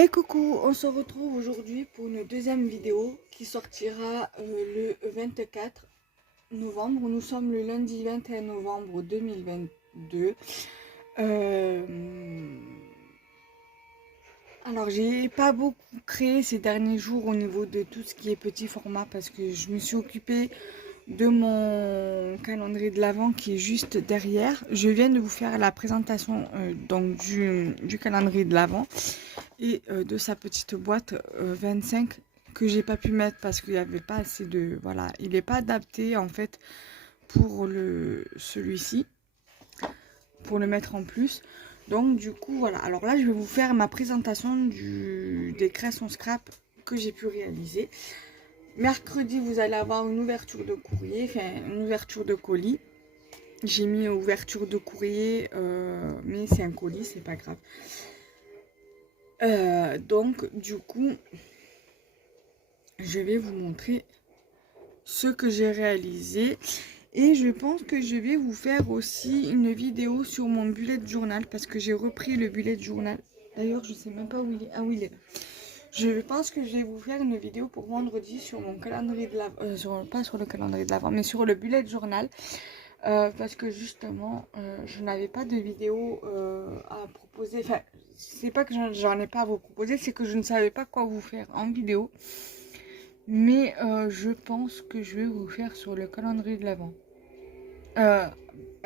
Et coucou, on se retrouve aujourd'hui pour une deuxième vidéo qui sortira le 24 novembre. Nous sommes le lundi 21 novembre 2022. Alors j'ai pas beaucoup créé ces derniers jours au niveau de tout ce qui est petit format parce que je me suis occupée de mon calendrier de l'Avent qui est juste derrière. Je viens de vous faire la présentation donc du calendrier de l'Avent et de sa petite boîte 25 que j'ai pas pu mettre parce qu'il n'y avait pas assez de... Voilà, il n'est pas adapté en fait pour celui-ci, pour le mettre en plus. Donc du coup voilà, alors là je vais vous faire ma présentation des créations scrap que j'ai pu réaliser. Mercredi vous allez avoir une ouverture de courrier, enfin une ouverture de colis. J'ai mis ouverture de courrier mais c'est un colis, c'est pas grave. Donc du coup je vais vous montrer ce que j'ai réalisé. Et je pense que je vais vous faire aussi une vidéo sur mon bullet journal parce que j'ai repris le bullet journal. D'ailleurs, je sais même pas où il est. Ah oui, il est là. Je pense que je vais vous faire une vidéo pour vendredi sur mon calendrier de l'Avent. Pas sur le calendrier de l'Avent, mais sur le bullet journal. Parce que justement, je n'avais pas de vidéo à proposer. Enfin, c'est pas que j'en ai pas à vous proposer, c'est que je ne savais pas quoi vous faire en vidéo. Mais je pense que je vais vous faire sur le calendrier de l'Avent. 1,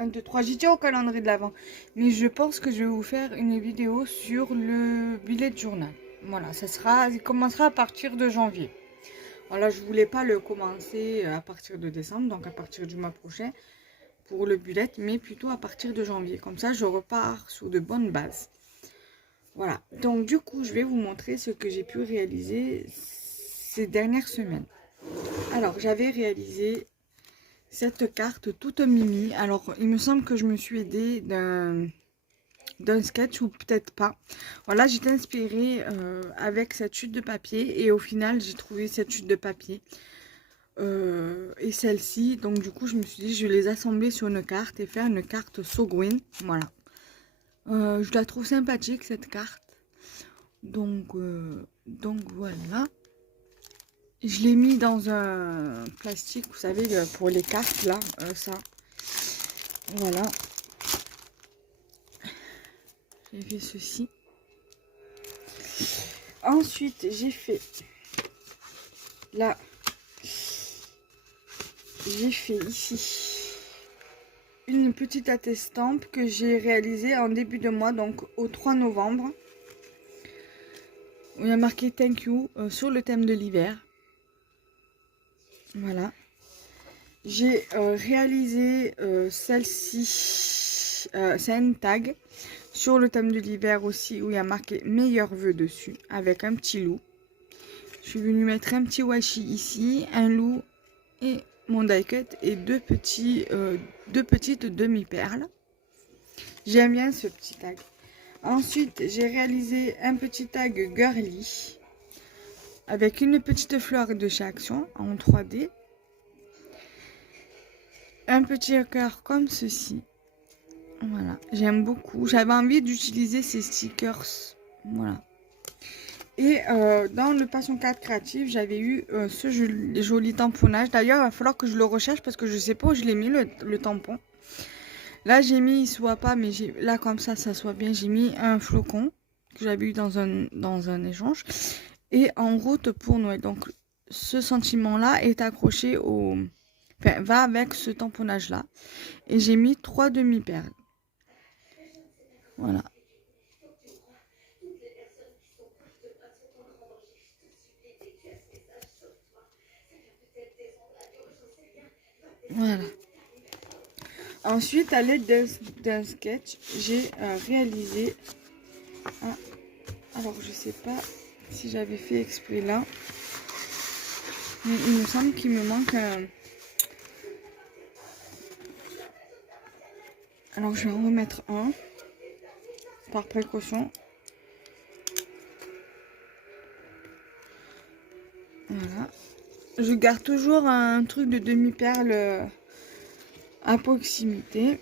2, 3, j'y tiens au calendrier de l'Avent. Mais je pense que je vais vous faire une vidéo sur le bullet journal. Voilà, il commencera à partir de janvier. Voilà, je voulais pas le commencer à partir de décembre, donc à partir du mois prochain pour le bullet, mais plutôt à partir de janvier. Comme ça, je repars sur de bonnes bases. Voilà, donc du coup, je vais vous montrer ce que j'ai pu réaliser ces dernières semaines. Alors, j'avais réalisé cette carte toute mimi. Alors, il me semble que je me suis aidée d'un sketch ou peut-être pas. Voilà, j'étais inspirée avec cette chute de papier et au final, j'ai trouvé cette chute de papier et celle-ci. Donc, du coup, je me suis dit, je vais les assembler sur une carte et faire une carte Sogwin. Voilà. Je la trouve sympathique, cette carte. Donc voilà. Je l'ai mis dans un plastique, vous savez, pour les cartes, là, ça. Voilà. J'ai fait ceci. Ensuite, j'ai fait... Là, j'ai fait ici une petite attestampe que j'ai réalisée en début de mois, donc au 3 novembre. On a marqué Thank you sur le thème de l'hiver. Voilà. J'ai réalisé celle-ci, c'est un tag sur le thème de l'hiver aussi où il y a marqué meilleurs vœux dessus avec un petit loup. Je suis venue mettre un petit washi ici, un loup et mon die cut et deux petites demi-perles. J'aime bien ce petit tag. Ensuite, j'ai réalisé un petit tag girly avec une petite fleur de chez Action en 3D. Un petit cœur comme ceci. Voilà, j'aime beaucoup. J'avais envie d'utiliser ces stickers. Voilà. Et dans le Passion 4 créatif, j'avais eu ce joli tamponnage. D'ailleurs, il va falloir que je le recherche parce que je sais pas où je l'ai mis le tampon. Là, j'ai mis, il soit pas, mais là comme ça soit bien. J'ai mis un flocon que j'avais eu dans un échange. Et en route pour Noël. Donc, ce sentiment-là est accroché au... Enfin, va avec ce tamponnage-là. Et j'ai mis 3 demi-perles. Voilà. Voilà. Ensuite, à l'aide d'un sketch, j'ai réalisé... alors, je sais pas si j'avais fait exprès là. Mais il me semble qu'il me manque un... Alors, je vais en remettre un. Par précaution. Voilà. Je garde toujours un truc de demi-perle à proximité.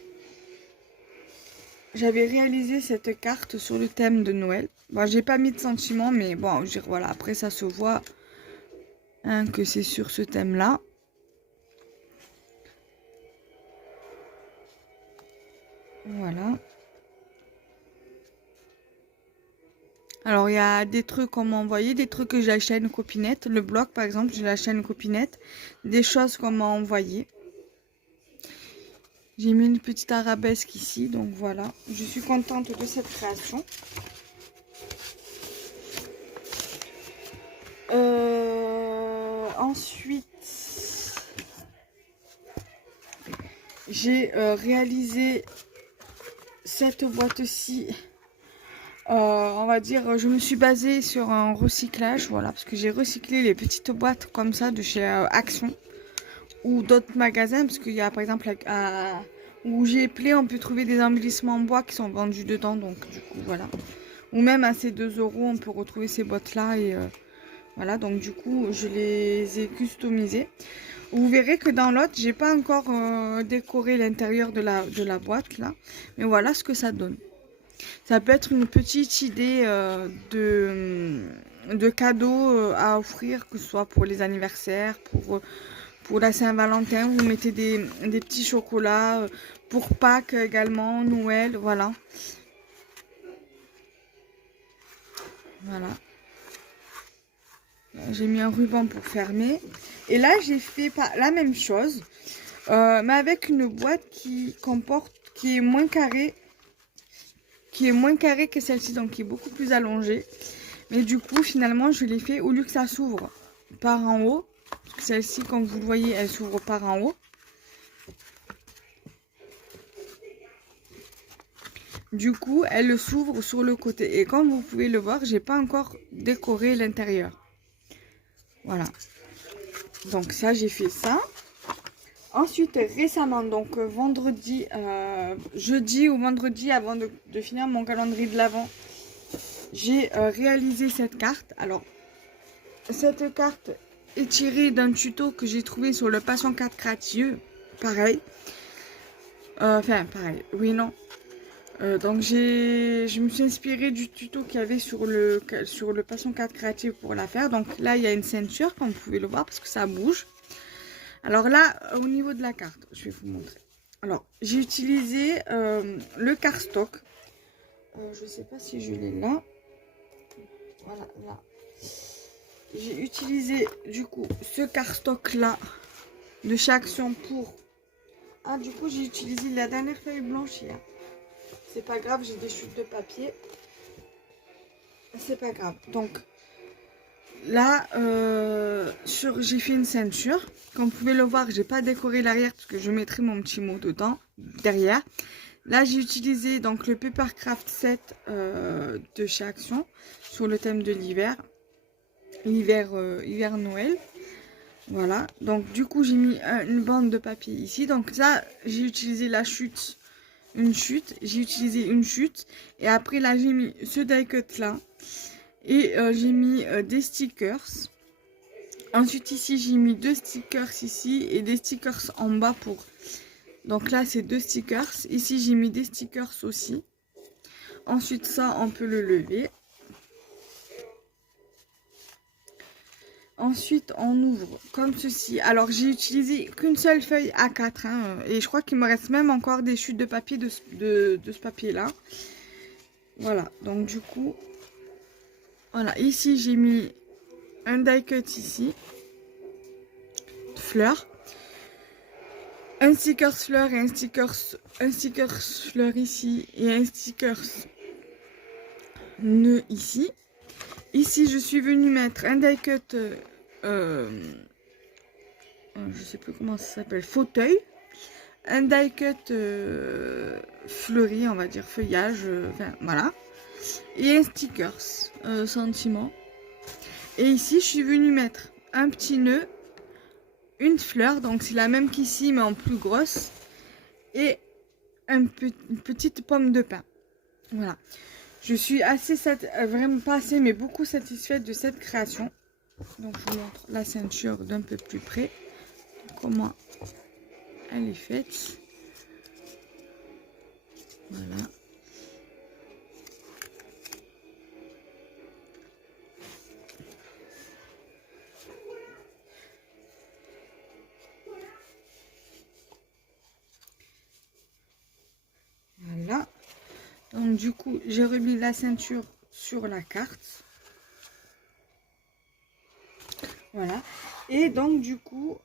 j'avais réalisé cette carte sur le thème de Noël. Bon, j'ai pas mis de sentiments, mais bon, je veux dire, voilà, après ça se voit hein, que c'est sur ce thème-là. Voilà. Alors, il y a des trucs qu'on m'a envoyé, des trucs que j'ai acheté à une copinette. Le bloc, par exemple, je l'ai acheté à une copinette. Des choses qu'on m'a envoyées. J'ai mis une petite arabesque ici, donc voilà. Je suis contente de cette création. Ensuite, j'ai réalisé cette boîte-ci. On va dire, je me suis basée sur un recyclage, voilà, parce que j'ai recyclé les petites boîtes comme ça de chez Action ou d'autres magasins, parce qu'il y a par exemple où j'ai Play, on peut trouver des embellissements en bois qui sont vendus dedans, donc du coup voilà. Ou même à ces 2 euros, on peut retrouver ces boîtes-là et voilà, donc du coup je les ai customisées. Vous verrez que dans l'autre, j'ai pas encore décoré l'intérieur de la boîte là, mais voilà ce que ça donne. Ça peut être une petite idée de cadeaux à offrir, que ce soit pour les anniversaires, pour la Saint-Valentin. Vous mettez des petits chocolats, pour Pâques également, Noël, voilà. Voilà. J'ai mis un ruban pour fermer. Et là, j'ai fait la même chose, mais avec une boîte qui est moins carrée. Qui est moins carré que celle-ci, donc qui est beaucoup plus allongée. Mais du coup, finalement, je l'ai fait, au lieu que ça s'ouvre par en haut, celle-ci, comme vous le voyez, elle s'ouvre par en haut. Du coup, elle s'ouvre sur le côté. Et comme vous pouvez le voir, j'ai pas encore décoré l'intérieur. Voilà. Donc ça, j'ai fait ça. Ensuite, récemment, donc vendredi, jeudi ou vendredi, avant de finir mon calendrier de l'Avent, j'ai réalisé cette carte. Alors, cette carte est tirée d'un tuto que j'ai trouvé sur le Passion 4 Créative. Pareil. Enfin, pareil. Oui, non. Donc, je me suis inspirée du tuto qu'il y avait sur le Passion 4 Créative pour la faire. Donc là, il y a une ceinture, comme vous pouvez le voir, parce que ça bouge. Alors là, au niveau de la carte, je vais vous montrer. Alors, j'ai utilisé le cardstock. Je ne sais pas si je l'ai là. Voilà, là. J'ai utilisé du coup ce cardstock là de chez Action pour... Ah, du coup, j'ai utilisé la dernière feuille blanche hier. C'est pas grave, j'ai des chutes de papier. C'est pas grave. Donc, là, j'ai fait une ceinture. Comme vous pouvez le voir, j'ai pas décoré l'arrière parce que je mettrai mon petit mot dedans, derrière. Là, j'ai utilisé donc le Papercraft 7 de chez Action sur le thème de l'hiver. Hiver Noël. Voilà. Donc, du coup, j'ai mis une bande de papier ici. Donc, ça, j'ai utilisé la chute. Une chute. J'ai utilisé une chute. Et après, là, j'ai mis ce die cut là. Et j'ai mis des stickers. Ensuite ici j'ai mis 2 stickers ici et des stickers en bas pour... Donc là c'est 2 stickers. Ici j'ai mis des stickers aussi. Ensuite ça on peut le lever. Ensuite on ouvre comme ceci. Alors j'ai utilisé qu'une seule feuille A4 hein, et je crois qu'il me reste même encore des chutes de papier de ce papier là. Voilà, donc du coup... Voilà, ici j'ai mis un die cut ici. Fleur. Un sticker fleur et un sticker fleur ici et un sticker nœud ici. Ici, je suis venue mettre un die cut, je sais plus comment ça s'appelle, fauteuil. Un die cut fleuri, on va dire feuillage, enfin voilà. Et un stickers sentiment. Et ici, je suis venue mettre un petit nœud, une fleur, donc c'est la même qu'ici mais en plus grosse, et une petite pomme de pin. Voilà. Je suis assez, vraiment pas assez, mais beaucoup satisfaite de cette création. Donc je vous montre la ceinture d'un peu plus près. Comment elle est faite. Voilà. Donc du coup, j'ai remis la ceinture sur la carte. Voilà. Et donc du coup,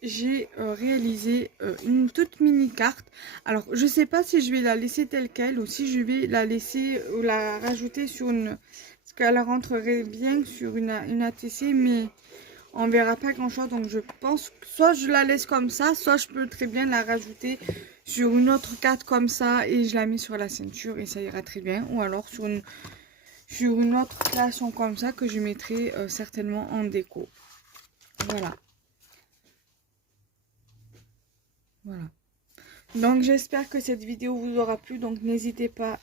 j'ai réalisé une toute mini carte. Alors, je sais pas si je vais la laisser telle qu'elle ou si je vais la laisser ou la rajouter sur une... Parce qu'elle rentrerait bien sur une ATC, mais on verra pas grand chose. Donc, je pense que soit je la laisse comme ça, soit je peux très bien la rajouter sur une autre carte comme ça et je la mets sur la ceinture et ça ira très bien. Ou alors sur une autre création comme ça que je mettrai certainement en déco. Voilà. Voilà. Donc j'espère que cette vidéo vous aura plu. Donc n'hésitez pas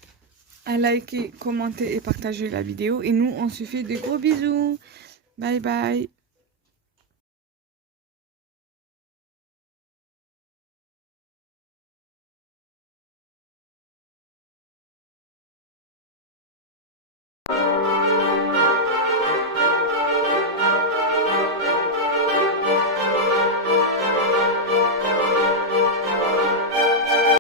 à liker, commenter et partager la vidéo. Et nous, on se fait des gros bisous. Bye bye.